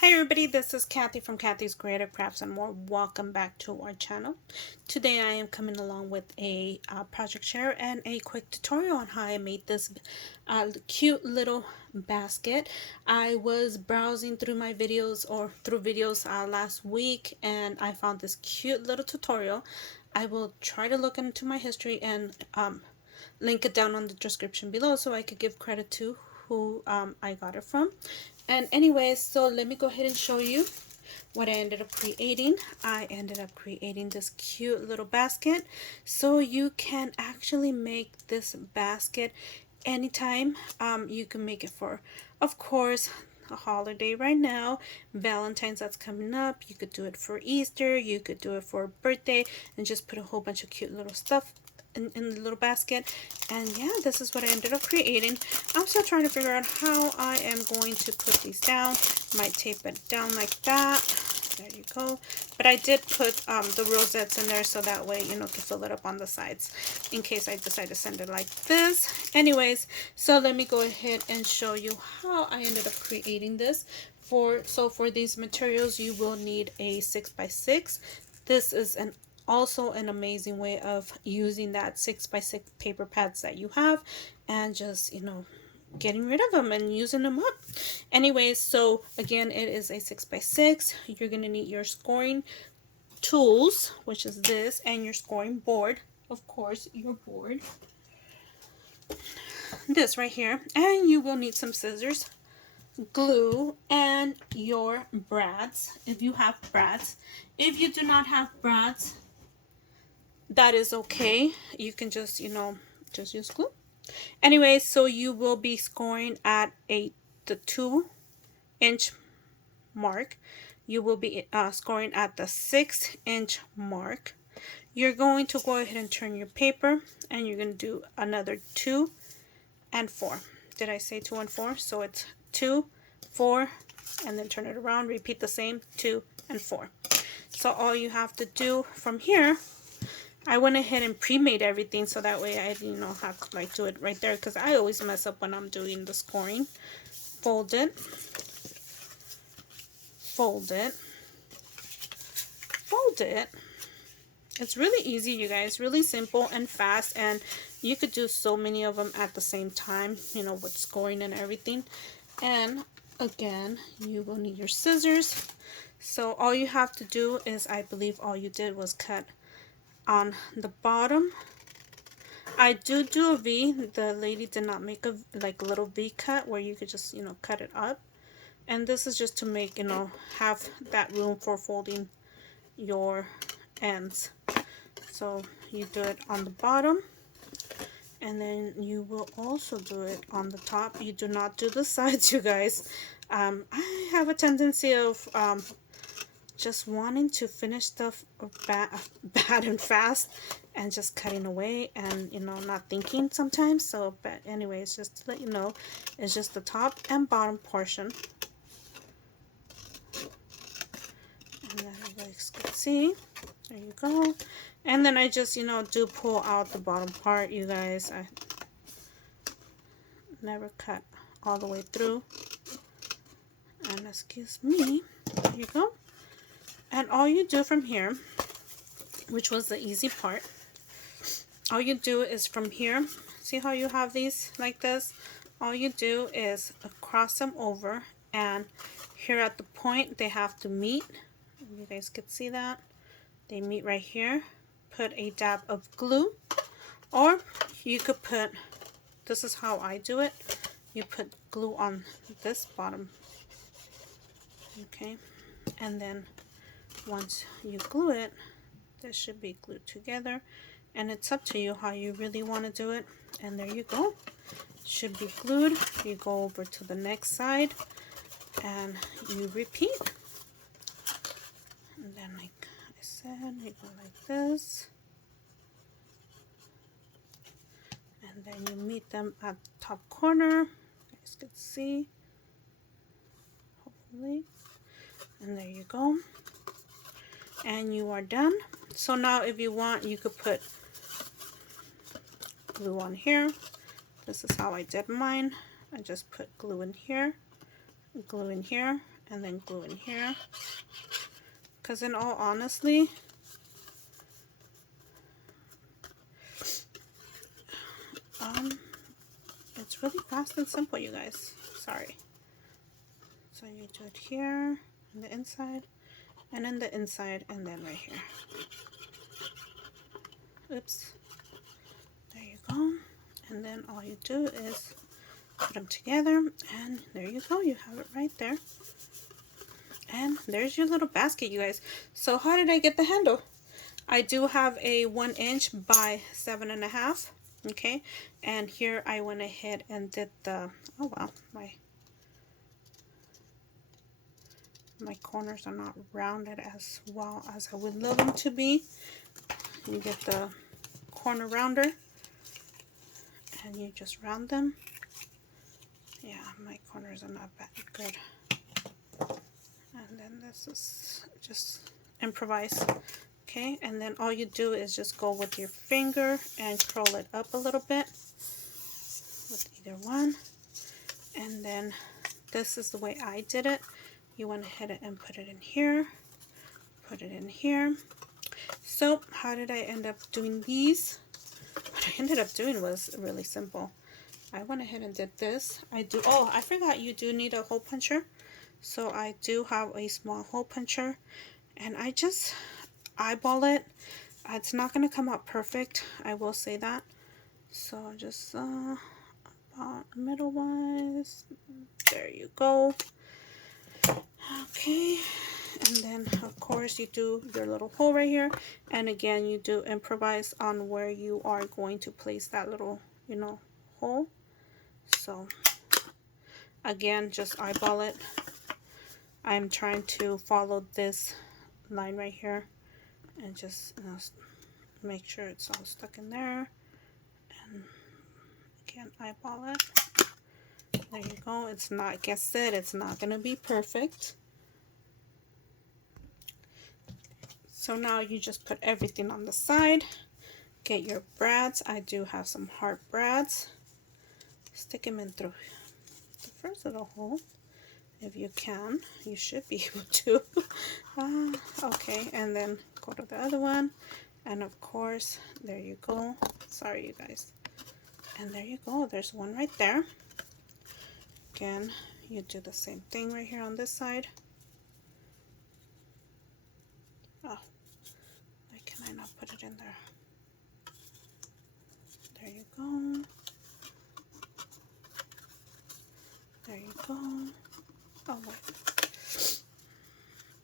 Hi everybody, this is Kathy from Kathy's Creative Crafts and more. Welcome back to our channel. Today I am coming along with a project share and a quick tutorial on how I made this cute little basket. I was browsing through my videos last week and I found this cute little tutorial. I will try to look into my history and link it down on the description below so I could give credit to who I got it from. And anyways, so let me go ahead and show you what I ended up creating. I ended up creating this cute little basket. So you can actually make this basket anytime. You can make it for, of course, a holiday right now, Valentine's that's coming up. You could do it for Easter, you could do it for a birthday, and just put a whole bunch of cute little stuff in the little basket. And yeah, this is what I ended up creating. I'm still trying to figure out how I am going to put these down. Might tape it down like that. There you go. But I did put the rosettes in there so that way, you know, to fill it up on the sides in case I decide to send it like this. Anyways, so let me go ahead and show you how I ended up creating this. For these materials, you will need a 6x6. This is also an amazing way of using that 6x6 paper pads that you have and just, you know, getting rid of them and using them up. Anyways, so again, it is a 6x6. You're going to need your scoring tools, which is this, and your scoring board. Of course, your board. This right here. And you will need some scissors, glue, and your brads, if you have brads. If you do not have brads, that is okay. You can just, you know, just use glue. Anyway, so you will be scoring at the 2-inch mark. You will be scoring at the 6-inch mark. You're going to go ahead and turn your paper and you're going to do another 2 and 4. Did I say 2 and 4? So it's 2, 4, and then turn it around. Repeat the same 2 and 4. So all you have to do from here, I went ahead and pre-made everything so that way I didn't know how to like do it right there because I always mess up when I'm doing the scoring. Fold it, fold it, fold it. It's really easy, you guys, really simple and fast, and you could do so many of them at the same time, you know, with scoring and everything. And again, you will need your scissors. So all you have to do is, I believe all you did was cut on the bottom. I do a V. The lady did not make a little V cut where you could just, you know, cut it up. And this is just to make, you know, have that room for folding your ends. So you do it on the bottom, and then you will also do it on the top. You do not do the sides, you guys. I have a tendency of just wanting to finish stuff bad and fast and just cutting away and, you know, not thinking sometimes. So, but anyways, just to let you know, it's just the top and bottom portion. And then you guys can see, there you go. And then I just, you know, do pull out the bottom part, you guys. I never cut all the way through. And excuse me, there you go. And all you do from here, which was the easy part, all you do is from here, see how you have these like this? All you do is cross them over, and here at the point they have to meet. You guys could see that. They meet right here. Put a dab of glue, or you could put, this is how I do it, you put glue on this bottom, okay, and then once you glue it, this should be glued together, and it's up to you how you really want to do it. And there you go, should be glued. You go over to the next side and you repeat, and then like I said, you go like this, and then you meet them at the top corner. You guys can see, hopefully, and there you go, and you are done. So now if you want, you could put glue on here. This is how I did mine. I just put glue in here, and then glue in here. Because in all honesty, it's really fast and simple, you guys. Sorry. So you do it here, on the inside, and then the inside, and then right here. Oops. There you go. And then all you do is put them together, and there you go. You have it right there. And there's your little basket, you guys. So how did I get the handle? I do have a 1 inch by 7.5. Okay, and here I went ahead and did the, oh wow, my corners are not rounded as well as I would love them to be. You get the corner rounder and you just round them. Yeah, my corners are not that good. And then this is just improvise. Okay, and then all you do is just go with your finger and curl it up a little bit with either one. And then this is the way I did it. You went ahead and put it in here, put it in here. So how did I end up doing these? What I ended up doing was really simple. I went ahead and did this. Oh, I forgot you do need a hole puncher. So I do have a small hole puncher, and I just eyeball it. It's not going to come out perfect, I will say that. So just about middle wise, there you go. Okay, and then of course you do your little hole right here, and again you do improvise on where you are going to place that little, you know, hole. So again, just eyeball it. I'm trying to follow this line right here and just make sure it's all stuck in there, and again eyeball it. There you go. It's not, like I said, it's not going to be perfect. So now you just put everything on the side. Get your brads. I do have some heart brads. Stick them in through the first little hole. If you can, you should be able to. Okay, and then go to the other one. And of course, there you go. Sorry, you guys. And there you go. There's one right there. Again, you do the same thing right here on this side. Oh, why can I not put it in there? There you go. There you go. Oh wait,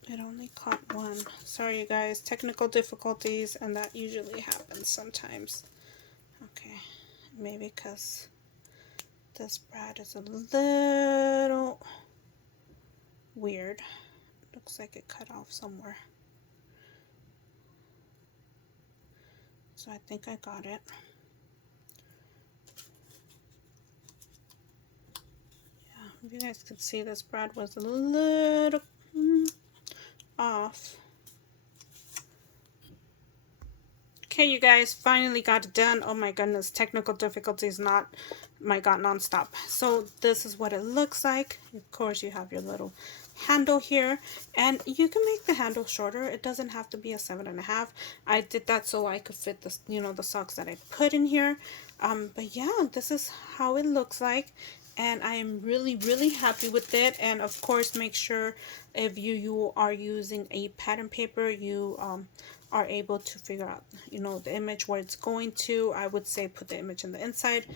it only caught one. Sorry you guys, technical difficulties, and that usually happens sometimes. Okay, maybe because this brad is a little weird. Looks like it cut off somewhere. So I think I got it. Yeah, if you guys could see, this brad was a little off. Okay, you guys, finally got it done. Oh my goodness, technical difficulties non-stop. So this is what it looks like. Of course, you have your little handle here, and you can make the handle shorter. It doesn't have to be a 7.5. I did that so I could fit the, you know, the socks that I put in here. But yeah, this is how it looks like, and I am really happy with it. And of course, make sure if you are using a pattern paper, you are able to figure out, you know, the image where it's going to. I would say put the image in the inside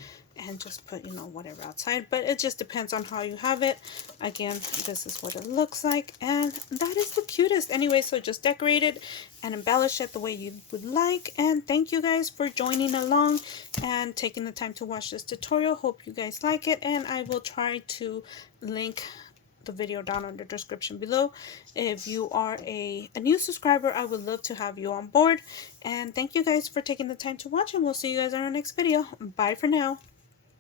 and just put, you know, whatever outside, but it just depends on how you have it. Again, this is what it looks like, and that is the cutest. Anyway, so just decorate it and embellish it the way you would like. And thank you guys for joining along and taking the time to watch this tutorial. Hope you guys like it, and I will try to link the video down in the description below. If you are a new subscriber, I would love to have you on board. And thank you guys for taking the time to watch, and we'll see you guys in our next video. Bye for now.